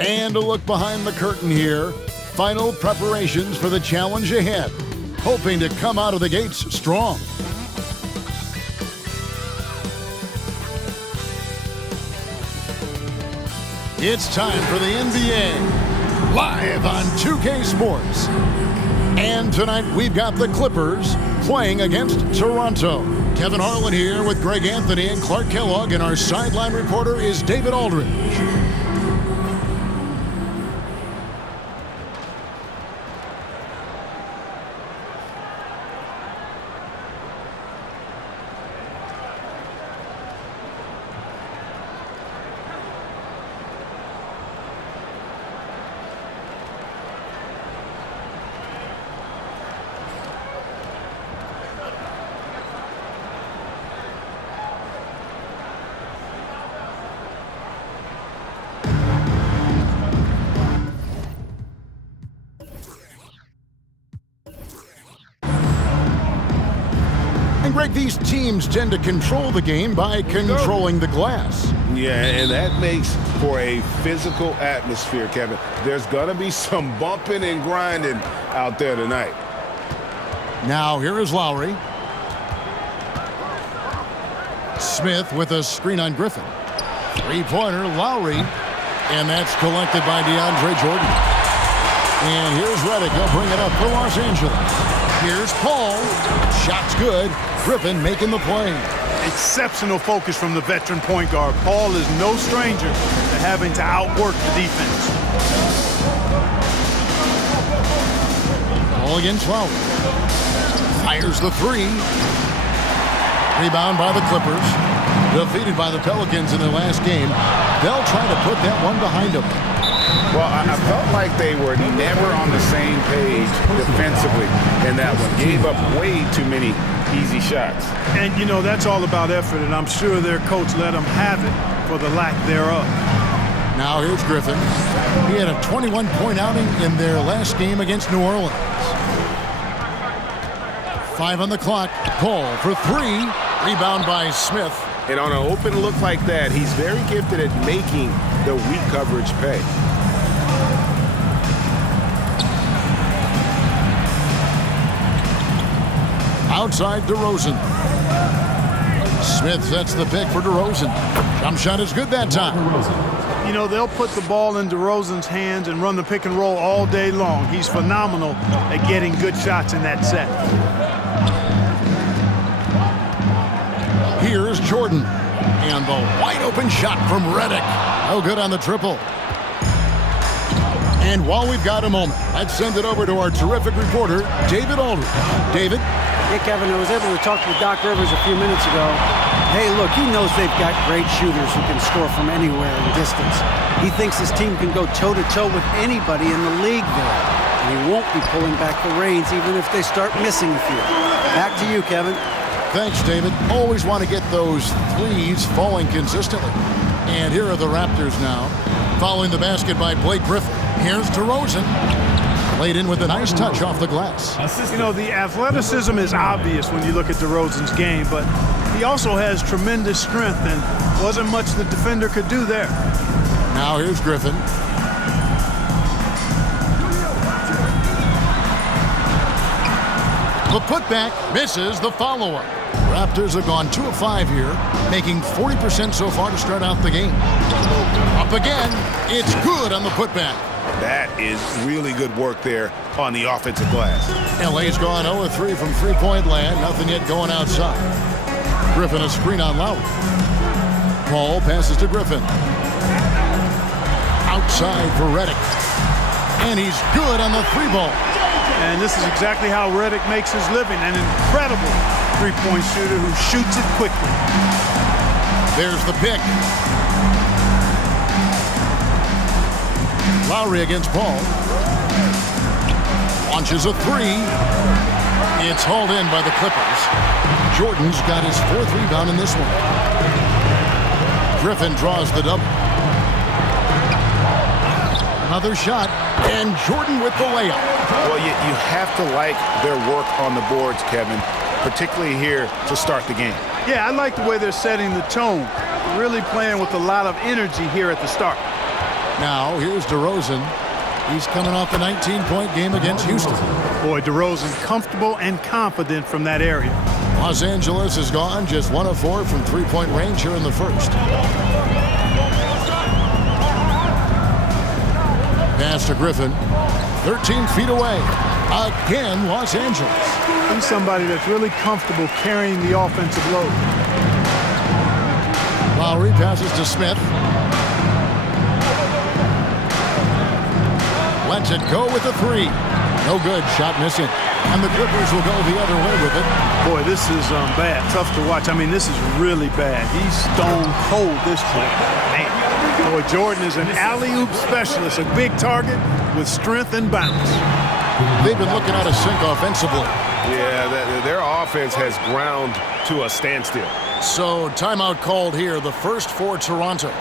And a look behind the curtain here. Final preparations for the challenge ahead. Hoping to come out of the gates strong. It's time for the NBA, live on 2K Sports. And tonight we've got the Clippers playing against Toronto. Kevin Harlan here with Greg Anthony and Clark Kellogg, and our sideline reporter is David Aldridge. Greg, these teams tend to control the game by controlling the glass. Yeah, and that makes for a physical atmosphere, Kevin. There's going to be some bumping and grinding out there tonight. Now here is Lowry. Smith with a screen on Griffin. Three-pointer, Lowry. And that's collected by DeAndre Jordan. And here's Redick. He'll bring it up for Los Angeles. Here's Paul. Shot's good. Griffin making the play. Exceptional focus from the veteran point guard. Paul is no stranger to having to outwork the defense. Paul against Lowry. Fires the three. Rebound by the Clippers. Defeated by the Pelicans in their last game. They'll try to put that one behind them. Well, I felt like they were never on the same page defensively in that one. Gave up way too many easy shots. And, you know, that's all about effort, and I'm sure their coach let them have it for the lack thereof. Now here's Griffin. He had a 21-point outing in their last game against New Orleans. 5 on the clock. Paul for three. Rebound by Smith. And on an open look like that, he's very gifted at making the weak coverage pay. Outside DeRozan. Smith sets the pick for DeRozan. Jump shot is good that time. You know, they'll put the ball in DeRozan's hands and run the pick and roll all day long. He's phenomenal at getting good shots in that set. Here's Jordan. And the wide open shot from Redick. No good on the triple. And while we've got a moment, let's send it over to our terrific reporter, David Aldridge. David? Hey, Kevin, I was able to talk with Doc Rivers a few minutes ago. Hey, look, he knows they've got great shooters who can score from anywhere in distance. He thinks his team can go toe-to-toe with anybody in the league there. And he won't be pulling back the reins even if they start missing a few. Back to you, Kevin. Thanks, David. Always want to get those threes falling consistently. And here are the Raptors now. Following the basket by Blake Griffin. Here's DeRozan. Laid in with a nice touch off the glass. You know, the athleticism is obvious when you look at DeRozan's game, but he also has tremendous strength, and wasn't much the defender could do there. Now here's Griffin. The putback misses the follow-up. Raptors have gone 2 of 5 here, making 40% so far to start out the game. Up again. It's good on the putback. That is really good work there on the offensive glass. LA's gone 0-3 from three-point land. Nothing yet going outside. Griffin a screen on Lowry. Paul passes to Griffin. Outside for Redick. And he's good on the three ball. And this is exactly how Redick makes his living. An incredible three-point shooter who shoots it quickly. There's the pick. Lowry against Paul. Launches a three. It's hauled in by the Clippers. Jordan's got his 4th rebound in this one. Griffin draws the double. Another shot. And Jordan with the layup. Well, you have to like their work on the boards, Kevin, particularly here to start the game. Yeah, I like the way they're setting the tone. Really playing with a lot of energy here at the start. Now, here's DeRozan. He's coming off a 19-point game against Houston. Boy, DeRozan comfortable and confident from that area. Los Angeles is gone, just 1 of 4 from three-point range here in the first. Pass to Griffin. 13 feet away. Again, Los Angeles. He's somebody that's really comfortable carrying the offensive load. Lowry passes to Smith. Lets it go with a 3. No good. Shot missing. And the Clippers will go the other way with it. Boy, this is bad. Tough to watch. I mean, this is really bad. He's stone cold this play. Man. Boy, Jordan is an alley-oop specialist. A big target with strength and bounce. They've been looking out of sync offensively. Yeah, their offense has ground to a standstill. So, timeout called here. The first for Toronto.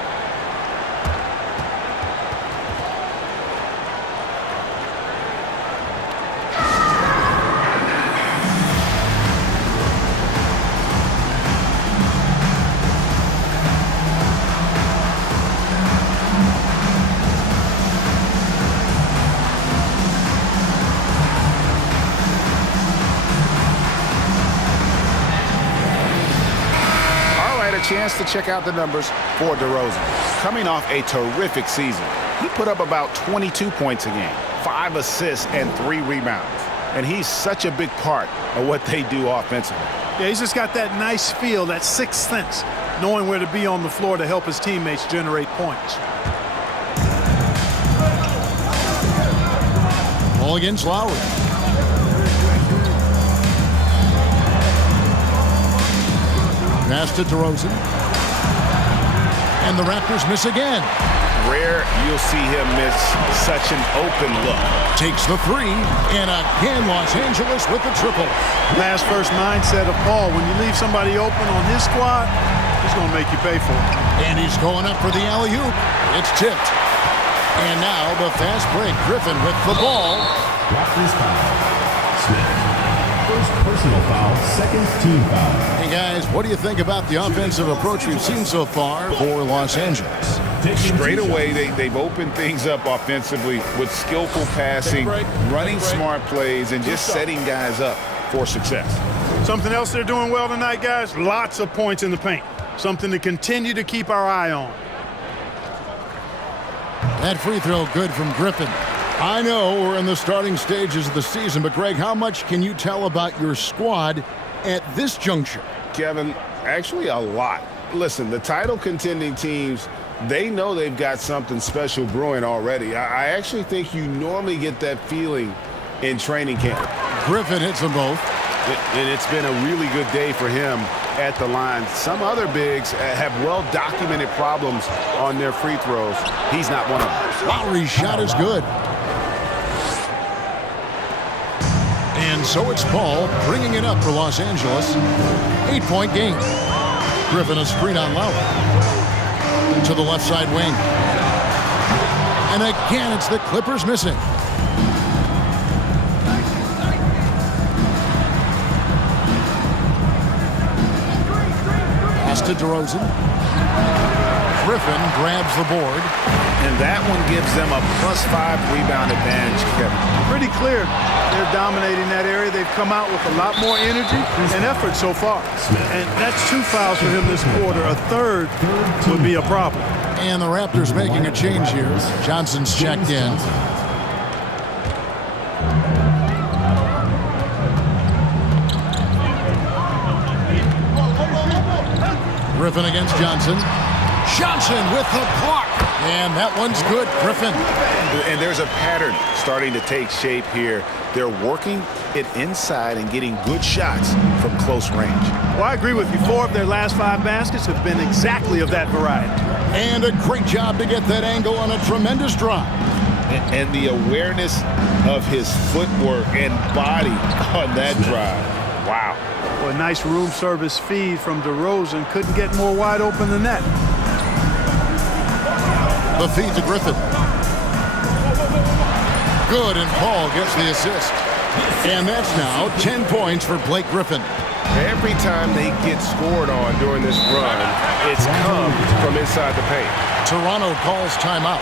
Chance to check out the numbers for DeRozan. Coming off a terrific season, he put up about 22 points a game, 5 assists, and 3 rebounds. And he's such a big part of what they do offensively. Yeah, he's just got that nice feel, that sixth sense, knowing where to be on the floor to help his teammates generate points. Ball against Lowry. Pass to DeRozan. And the Raptors miss again. Rare you'll see him miss such an open look. Takes the 3, and again Los Angeles with the triple. Last first mindset of Paul. When you leave somebody open on his squad, he's going to make you pay for it. And he's going up for the alley-oop. It's tipped. And now the fast break. Griffin with the ball. Raptors foul. Smith. First personal foul, second team foul. Hey guys, what do you think about the offensive approach we've seen so far for Los Angeles? Straight away, they've opened things up offensively with skillful passing, running smart plays, and just setting guys up for success. Something else they're doing well tonight, guys, lots of points in the paint. Something to continue to keep our eye on. That free throw good from Griffin. I know we're in the starting stages of the season, but Greg, how much can you tell about your squad at this juncture? Kevin, actually a lot. Listen, the title contending teams, they know they've got something special brewing already. I actually think you normally get that feeling in training camp. Griffin hits them both. And it's been a really good day for him at the line. Some other bigs have well-documented problems on their free throws. He's not one of them. Lowry's shot is good. And so it's Paul bringing it up for Los Angeles. 8-point game. Griffin a screen on Lowry. To the left side wing. And again, it's the Clippers missing. Pass to DeRozan. Griffin grabs the board. And that one gives them a +5 rebound advantage, Kevin. Pretty clear. They're dominating that area. They've come out with a lot more energy and effort so far. And that's 2 fouls for him this quarter. A third would be a problem. And the Raptors making a change here. Johnson's checked in. Griffin against Johnson. Johnson with the block. And that one's good, Griffin. And there's a pattern starting to take shape here. They're working it inside and getting good shots from close range. Well, I agree with you. 4 of their last 5 baskets have been exactly of that variety. And a great job to get that angle on a tremendous drive. And the awareness of his footwork and body on that drive. Wow. Well, a nice room service feed from DeRozan. Couldn't get more wide open than that. The feed to Griffin. Good, and Paul gets the assist. And that's now 10 points for Blake Griffin. Every time they get scored on during this run, it's come from inside the paint. Toronto calls timeout.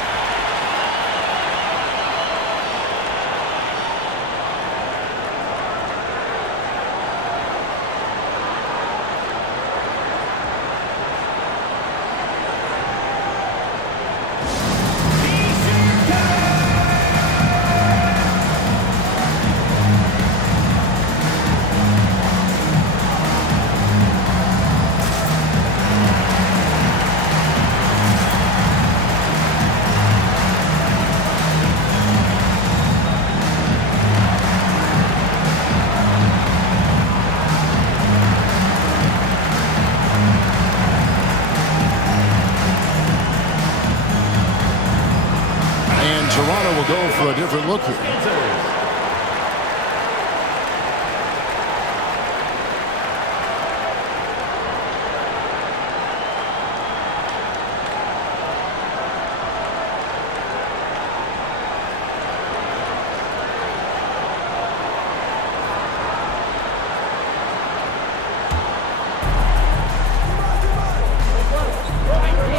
Toronto will go for a different look here.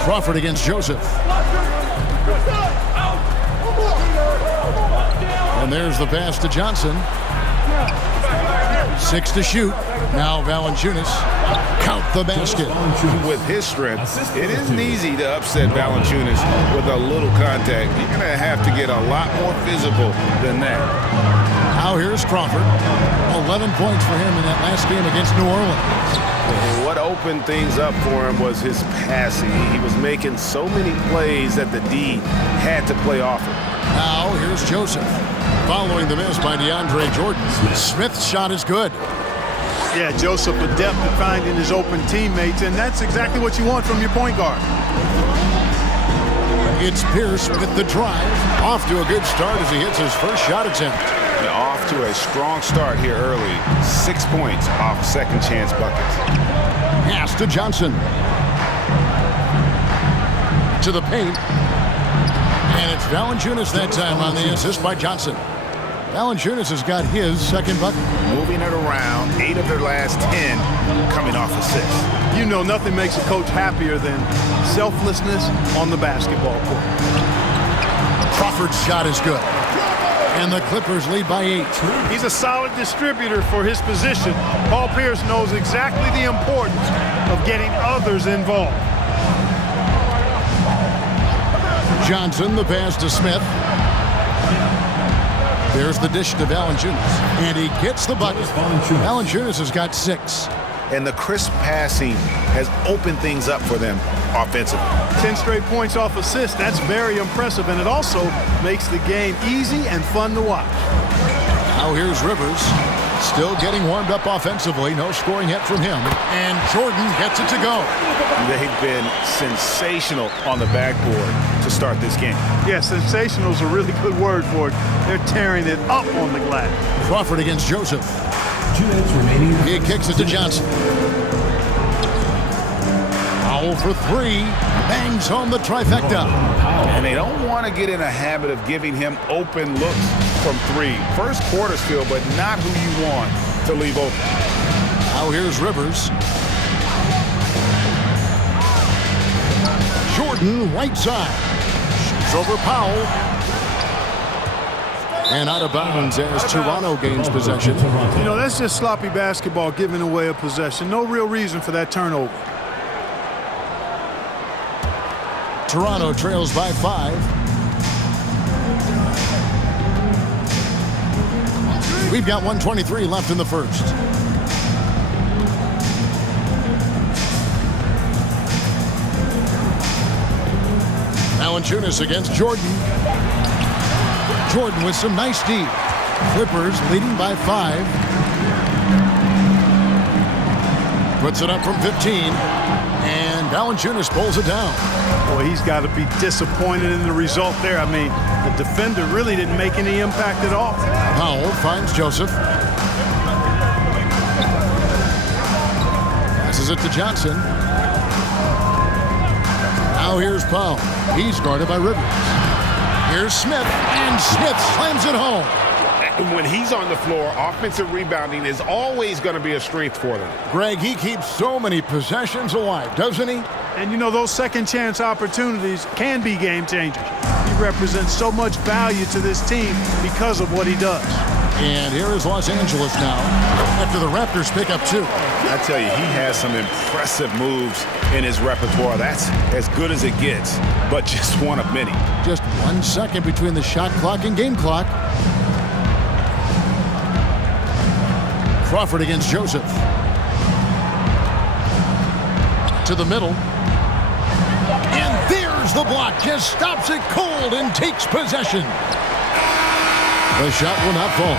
Crawford against Joseph. And there's the pass to Johnson. 6 to shoot. Now Valanciunas. Count the basket. With his strength, it isn't easy to upset Valanciunas with a little contact. You're going to have to get a lot more physical than that. Now here's Crawford. 11 points for him in that last game against New Orleans. And what opened things up for him was his passing. He was making so many plays that the D had to play off him. Now here's Joseph. Following the miss by DeAndre Jordan. Smith's shot is good. Yeah, Joseph adept at finding his open teammates, and that's exactly what you want from your point guard. It's Pierce with the drive. Off to a good start as he hits his first shot attempt. Off to a strong start here early. 6 points off second chance buckets. Pass to Johnson. To the paint. And it's Valanciunas that time on the assist by Johnson. Valanciunas has got his second bucket. Moving it around, 8 of their last 10 coming off assists. You know nothing makes a coach happier than selflessness on the basketball court. Crawford's shot is good. And the Clippers lead by 8. He's a solid distributor for his position. Paul Pierce knows exactly the importance of getting others involved. Johnson, the pass to Smith. There's the dish to Valanciunas. And he gets the bucket. Valanciunas has got 6. And the crisp passing has opened things up for them offensively. 10 straight points off assists. That's very impressive, and it also makes the game easy and fun to watch. Now here's Rivers. Still getting warmed up offensively. No scoring hit from him. And Jordan gets it to go. They've been sensational on the backboard to start this game. Yeah, sensational is a really good word for it. They're tearing it up on the glass. Crawford against Joseph. 2 minutes remaining. He kicks it to Johnson. Powell for 3. Bangs home the trifecta. And they don't want to get in a habit of giving him open looks from 3. First quarter's feel, but not who you want to leave open. Now here's Rivers. Jordan, right side. Shoots over Powell. And out of bounds as Toronto gains possession. You know, that's just sloppy basketball, giving away a possession. No real reason for that turnover. Toronto trails by 5. We've got 1:23 left in the first. Valanciunas against Jordan. Jordan with some nice D. Clippers leading by 5. Puts it up from 15. And Valanciunas pulls it down. Boy, he's got to be disappointed in the result there. I mean, the defender really didn't make any impact at all. Powell finds Joseph. Passes it to Johnson. Now here's Powell. He's guarded by Rivers. Here's Smith, and Smith slams it home. When he's on the floor, offensive rebounding is always going to be a strength for them. Greg, he keeps so many possessions alive, doesn't he? And you know, those second chance opportunities can be game changers. He represents so much value to this team because of what he does. And here is Los Angeles now after the Raptors pick up 2. I tell you, he has some impressive moves in his repertoire. That's as good as it gets, but just one of many. Just 1 second between the shot clock and game clock. Crawford against Joseph. To the middle. And there's the block. Just stops it cold and takes possession. The shot will not fall.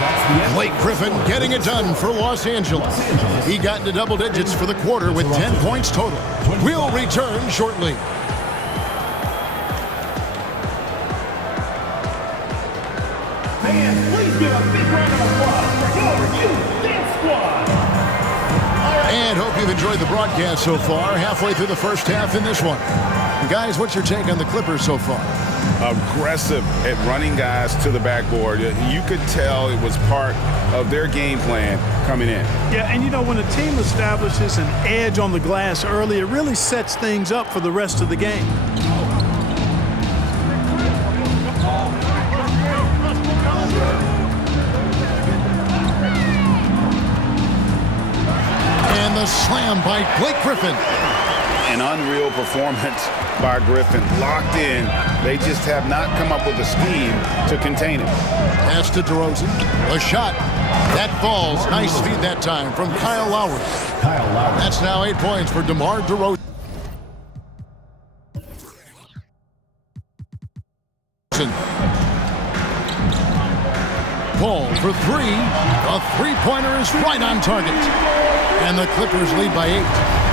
Blake Griffin getting it done for Los Angeles. He got into double digits for the quarter with 10 points total. We'll return shortly. Fans, please give a big round of applause for your youth dance squad. And hope you've enjoyed the broadcast so far. Halfway through the first half in this one. And guys, what's your take on the Clippers so far? Aggressive at running guys to the backboard. You could tell it was part of their game plan coming in. Yeah, and you know, when a team establishes an edge on the glass early, it really sets things up for the rest of the game. And the slam by Blake Griffin. An unreal performance by Griffin. Locked in. They just have not come up with a scheme to contain him. Pass to DeRozan. A shot. That falls. Nice feed that time from Kyle Lowry. That's now 8 points for DeMar DeRozan. Paul for three. A three-pointer is right on target. And the Clippers lead by 8.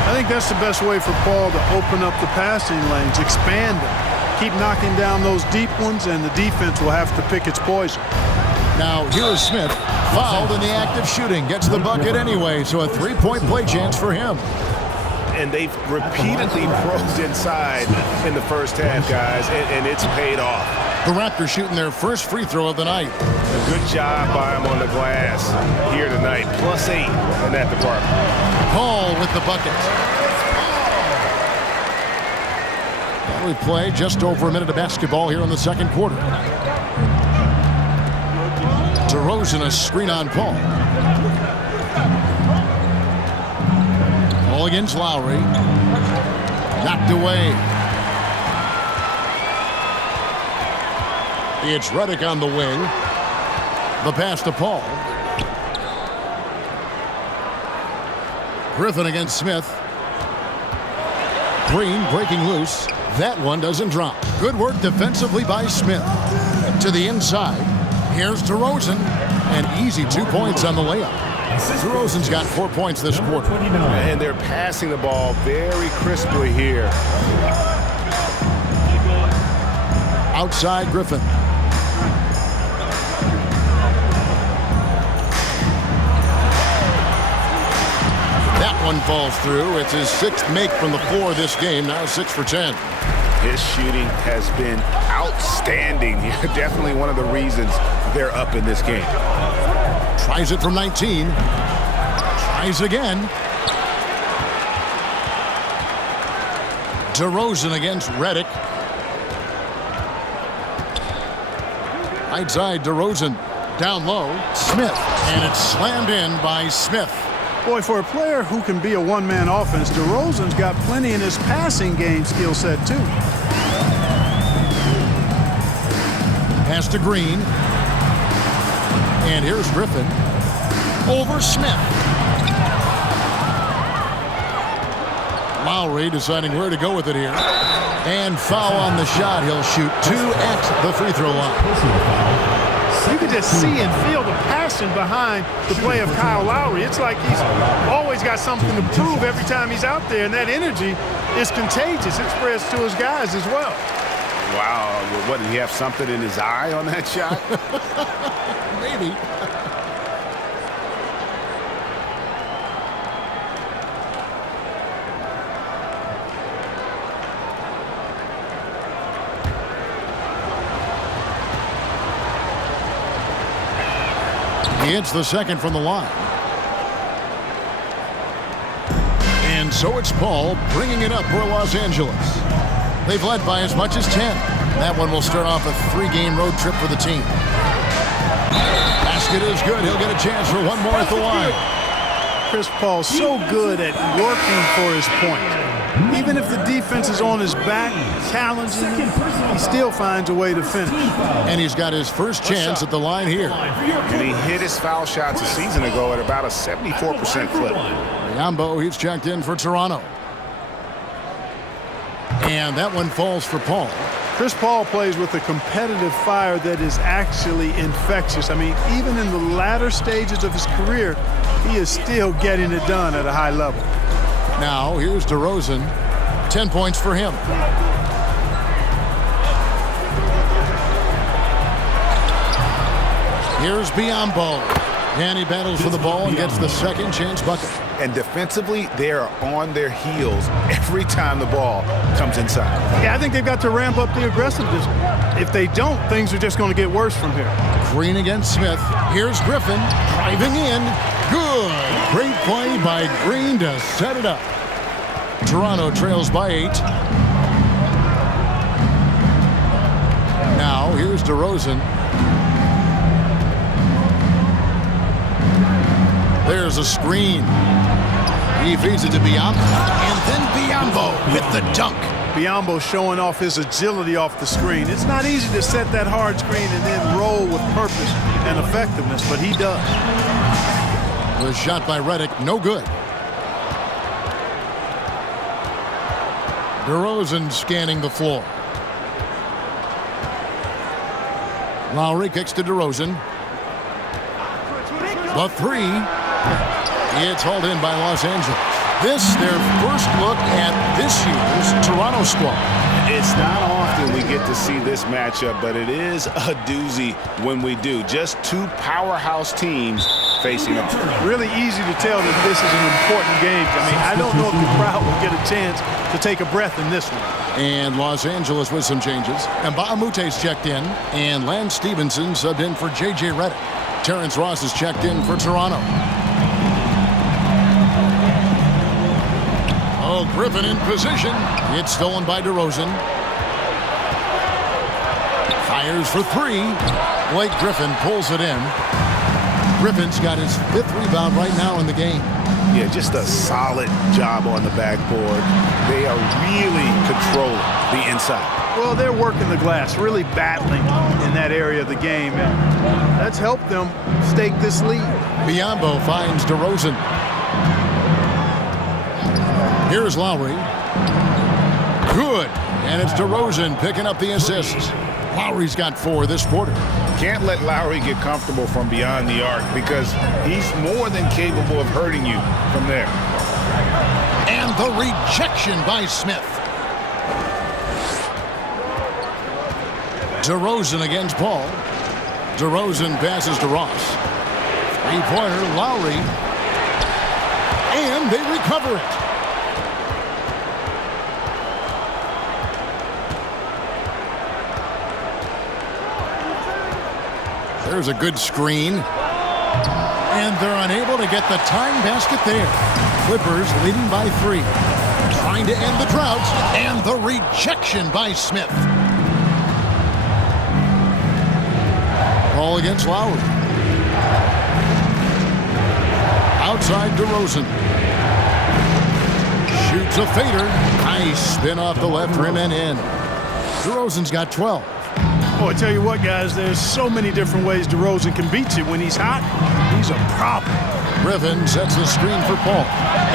I think that's the best way for Paul to open up the passing lanes, expand them, keep knocking down those deep ones, and the defense will have to pick its poison. Now, here is Smith, fouled in the act of shooting, gets the bucket anyway, so a three-point play chance for him. And they've repeatedly probed inside in the first half, guys, and it's paid off. The Raptors shooting their first free throw of the night. A good job by him on the glass here tonight. +8 in that department. Paul with the bucket. Well, we play just over a minute of basketball here in the second quarter. DeRozan a screen on Paul. Paul against Lowry. Knocked away. It's Redick on the wing. The pass to Paul. Griffin against Smith. Green breaking loose. That one doesn't drop. Good work defensively by Smith. To the inside. Here's DeRozan. An easy 2 points on the layup. DeRozan's got 4 points this quarter. And they're passing the ball very crisply here. Outside Griffin. That one falls through. It's his 6th make from the floor this game. Now 6 for 10. His shooting has been outstanding. Definitely one of the reasons they're up in this game. Tries it from 19. Tries again. DeRozan against Redick. Right side DeRozan. Down low. Smith. And it's slammed in by Smith. Boy, for a player who can be a one-man offense, DeRozan's got plenty in his passing game skill set, too. Pass to Green. And here's Griffin. Over Smith. Lowry deciding where to go with it here. And foul on the shot. He'll shoot 2 at the free throw line. You can just see and feel the passion behind the play of Kyle Lowry. It's like he's always got something to prove every time he's out there, and that energy is contagious. It spreads to his guys as well. Wow. What, did he have something in his eye on that shot? Maybe. He hits the second from the line. And so it's Paul bringing it up for Los Angeles. They've led by as much as 10. That one will start off a 3-game road trip for the team. Basket is good. He'll get a chance for one more at the line. Chris Paul so good at working for his point. Even if the defense is on his back, challenging him, he still finds a way to finish. And he's got his first chance at the line here. And he hit his foul shots a season ago at about a 74% clip. Biyombo, he's checked in for Toronto. And that one falls for Paul. Chris Paul plays with a competitive fire that is actually infectious. I mean, even in the latter stages of his career, he is still getting it done at a high level. Now, here's DeRozan. 10 points for him. Here's Biyombo. And he battles for the ball and gets the second chance bucket. And defensively, they are on their heels every time the ball comes inside. Yeah, I think they've got to ramp up the aggressiveness. If they don't, things are just going to get worse from here. Green against Smith. Here's Griffin driving in. Good. Great play by Green to set it up. Toronto trails by 8. Now, here's DeRozan. There's a screen. He feeds it to Biyombo. And then Biyombo with the dunk. Biyombo showing off his agility off the screen. It's not easy to set that hard screen and then roll with purpose and effectiveness, but he does. The shot by Redick, no good. DeRozan scanning the floor. Lowry kicks to DeRozan. The three. It's hauled in by Los Angeles. This, their first look at this year's Toronto squad. It's not often we get to see this matchup, but it is a doozy when we do. Just two powerhouse teams facing them. Really easy to tell that this is an important game. I mean, I don't know if the crowd will get a chance to take a breath in this one. And Los Angeles with some changes. And Baamute's checked in, and Lance Stevenson subbed in for J.J. Redick. Terrence Ross is checked in for Toronto. Oh, Griffin in position. It's stolen by DeRozan. Fires for 3. Blake Griffin pulls it in. Griffin's got his 5th rebound right now in the game. Yeah, just a solid job on the backboard. They are really controlling the inside. Well, they're working the glass, really battling in that area of the game, and that's helped them stake this lead. Biyombo finds DeRozan. Here's Lowry. Good. And it's DeRozan picking up the assist. Lowry's got 4 this quarter. Can't let Lowry get comfortable from beyond the arc because he's more than capable of hurting you from there. And the rejection by Smith. DeRozan against Paul. DeRozan passes to Ross. 3-pointer, Lowry. And they recover it. There's a good screen. And they're unable to get the tying basket there. Clippers leading by 3. Trying to end the drought. And the rejection by Smith. Ball against Lowry. Outside DeRozan. Shoots a fader. Nice spin off the left rim and in. DeRozan's got 12. Oh, I tell you what, guys, there's so many different ways DeRozan can beat you. When he's hot, he's a problem. Griffin sets the screen for Paul.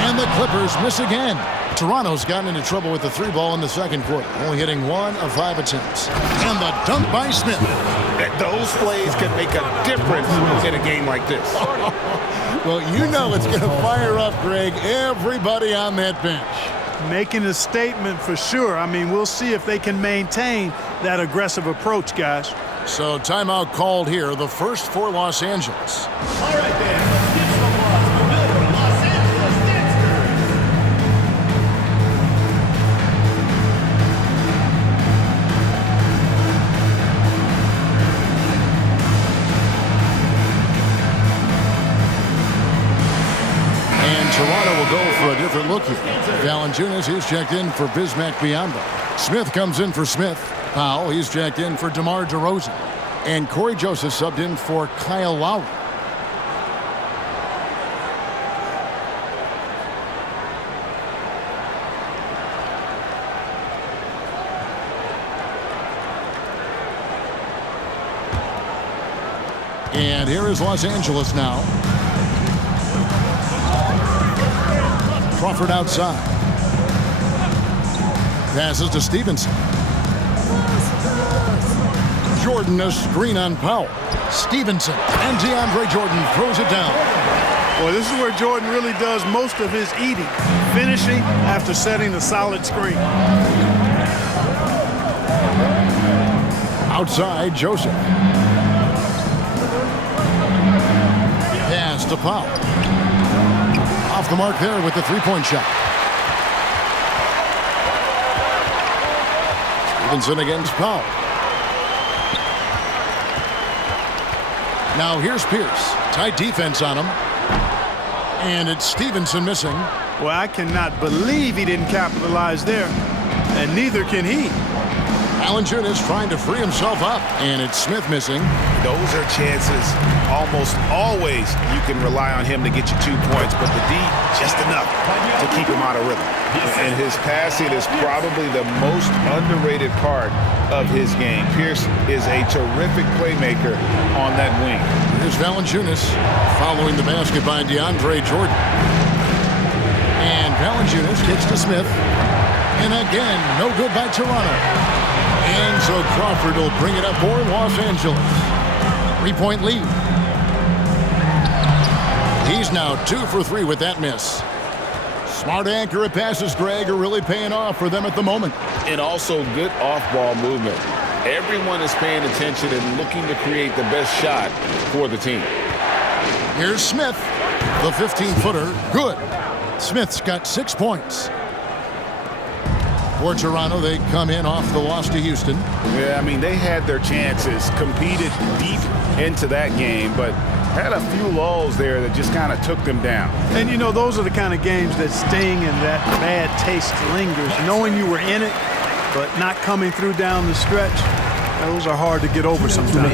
And the Clippers miss again. Toronto's gotten into trouble with the 3 ball in the second quarter, only hitting 1 of 5 attempts. And the dunk by Smith. Those plays can make a difference in a game like this. Well, you know it's going to fire up, Greg, everybody on that bench. Making a statement for sure. I mean, we'll see if they can maintain that aggressive approach, guys. So timeout called here, the first for Los Angeles. All right, then. Give some applause for Billy from Los Angeles Dexter. And Toronto will go for a different look here. Valanciunas, he's checked in for Bismack Biyombo. Smith comes in for Smith. Powell, he's checked in for DeMar DeRozan. And Corey Joseph subbed in for Kyle Lowry. And here is Los Angeles now. Crawford outside. Passes to Stevenson. Jordan a screen on Powell. Stevenson and DeAndre Jordan throws it down. Well, this is where Jordan really does most of his eating, finishing after setting a solid screen. Outside, Joseph. against a foul. Off the mark there with the three-point shot. Stevenson against Powell. Now here's Pierce. Tight defense on him. And it's Stevenson missing. Well, I cannot believe he didn't capitalize there. And neither can he. Valanciunas trying to free himself up. And it's Smith missing. Those are chances. Almost always you can rely on him to get you 2 points, but the D, just enough to keep him out of rhythm. And his passing is probably the most underrated part of his game. Pierce is a terrific playmaker on that wing. Here's Valanciunas following the basket by DeAndre Jordan. And Valanciunas kicks to Smith. And again, no good by Toronto. And so Crawford will bring it up for Los Angeles. 3-point lead. He's now 2 for 3 with that miss. Smart accurate passes, Greg, are really paying off for them at the moment. And also good off-ball movement. Everyone is paying attention and looking to create the best shot for the team. Here's Smith, the 15-footer. Good. Smith's got 6 points. For Toronto, they come in off the loss to Houston. Yeah, I mean, they had their chances, competed deep into that game, but had a few lulls there that just kind of took them down. And, you know, those are the kind of games that sting and that bad taste lingers. Knowing you were in it, but not coming through down the stretch, those are hard to get over sometimes.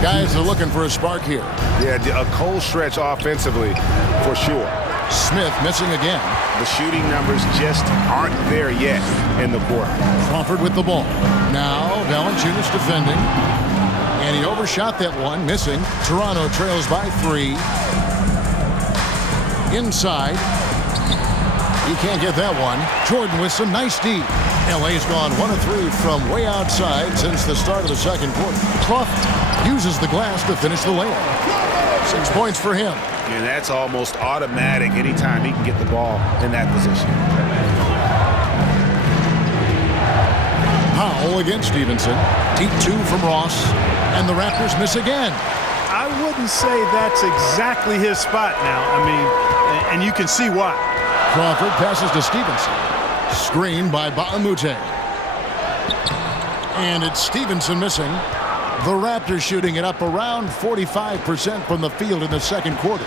Guys are looking for a spark here. Yeah, a cold stretch offensively for sure. Smith missing again. The shooting numbers just aren't there yet in the quarter. Crawford with the ball. Now Valanciunas defending. And he overshot that one, missing. Toronto trails by 3. Inside. He can't get that one. Jordan with some nice D. LA's gone 1 of 3 from way outside since the start of the second quarter. Crawford uses the glass to finish the layup. 6 points for him. And that's almost automatic anytime he can get the ball in that position. Powell against Stevenson. Deep 2 from Ross. And the Raptors miss again. I wouldn't say that's exactly his spot now. I mean, and you can see why. Crawford passes to Stevenson. Screen by Baamute. And it's Stevenson missing. The Raptors shooting it up around 45% from the field in the second quarter.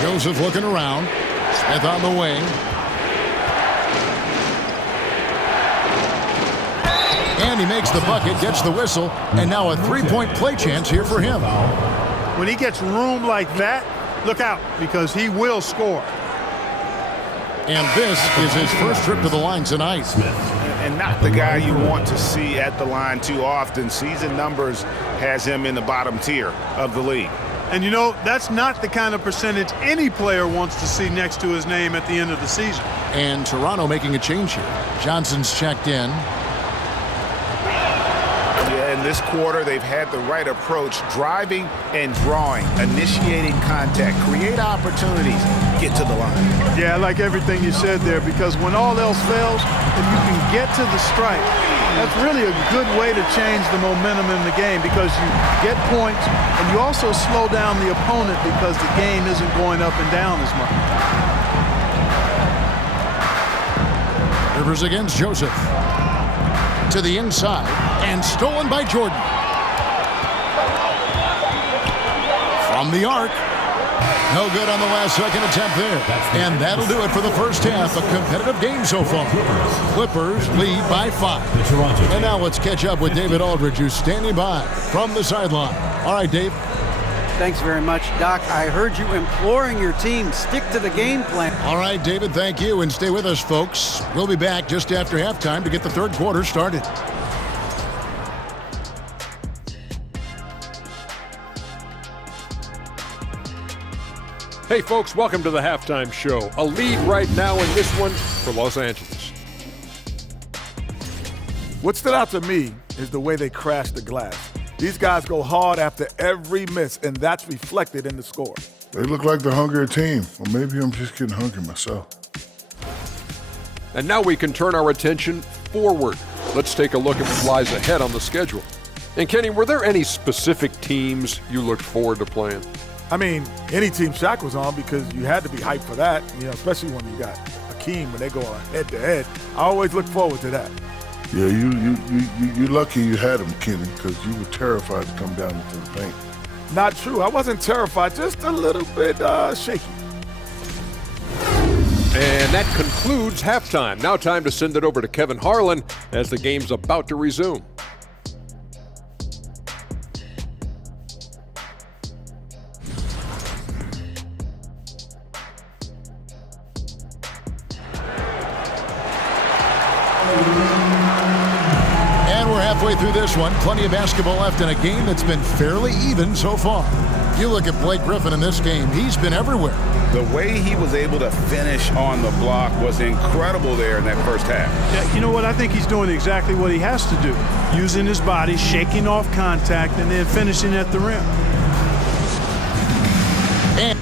Joseph looking around. Smith on the wing. And he makes the bucket, gets the whistle, and now a 3-point play chance here for him. When he gets room like that, look out, because he will score. And this is his first trip to the line tonight. And not the guy you want to see at the line too often. Season numbers has him in the bottom tier of the league. And, you know, that's not the kind of percentage any player wants to see next to his name at the end of the season. And Toronto making a change here. Johnson's checked in. Yeah, in this quarter, they've had the right approach, driving and drawing, initiating contact, create opportunities, get to the line. Yeah, I like everything you said there, because when all else fails, if you can get to the strike, that's really a good way to change the momentum in the game, because you get points and you also slow down the opponent because the game isn't going up and down as much. Rivers against Joseph. To the inside, and stolen by Jordan. From the arc. No good on the last second attempt there. And that'll do it for the first half. A competitive game so far. Clippers lead by 5. And now let's catch up with David Aldridge, who's standing by from the sideline. All right, Dave. Thanks very much, Doc. I heard you imploring your team, stick to the game plan. All right, David, thank you. And stay with us, folks. We'll be back just after halftime to get the third quarter started. Hey, folks, welcome to the halftime show. A lead right now in this one for Los Angeles. What stood out to me is the way they crashed the glass. These guys go hard after every miss, and that's reflected in the score. They look like the hungrier team. Or maybe I'm just getting hungry myself. And now we can turn our attention forward. Let's take a look at what lies ahead on the schedule. And Kenny, were there any specific teams you looked forward to playing? I mean, any team Shaq was on, because you had to be hyped for that, especially when you got Hakeem when they go head-to-head. I always look forward to that. Yeah, you're lucky you had him, Kenny, because you were terrified to come down into the paint. Not true. I wasn't terrified, just a little bit shaky. And that concludes halftime. Now time to send it over to Kevin Harlan as the game's about to resume. And we're halfway through this one. Plenty of basketball left in a game that's been fairly even so far. You look at Blake Griffin in this game, he's been everywhere. The way he was able to finish on the block was incredible there in that first half. Yeah, you know what? I think he's doing exactly what he has to do. Using his body, shaking off contact, and then finishing at the rim. And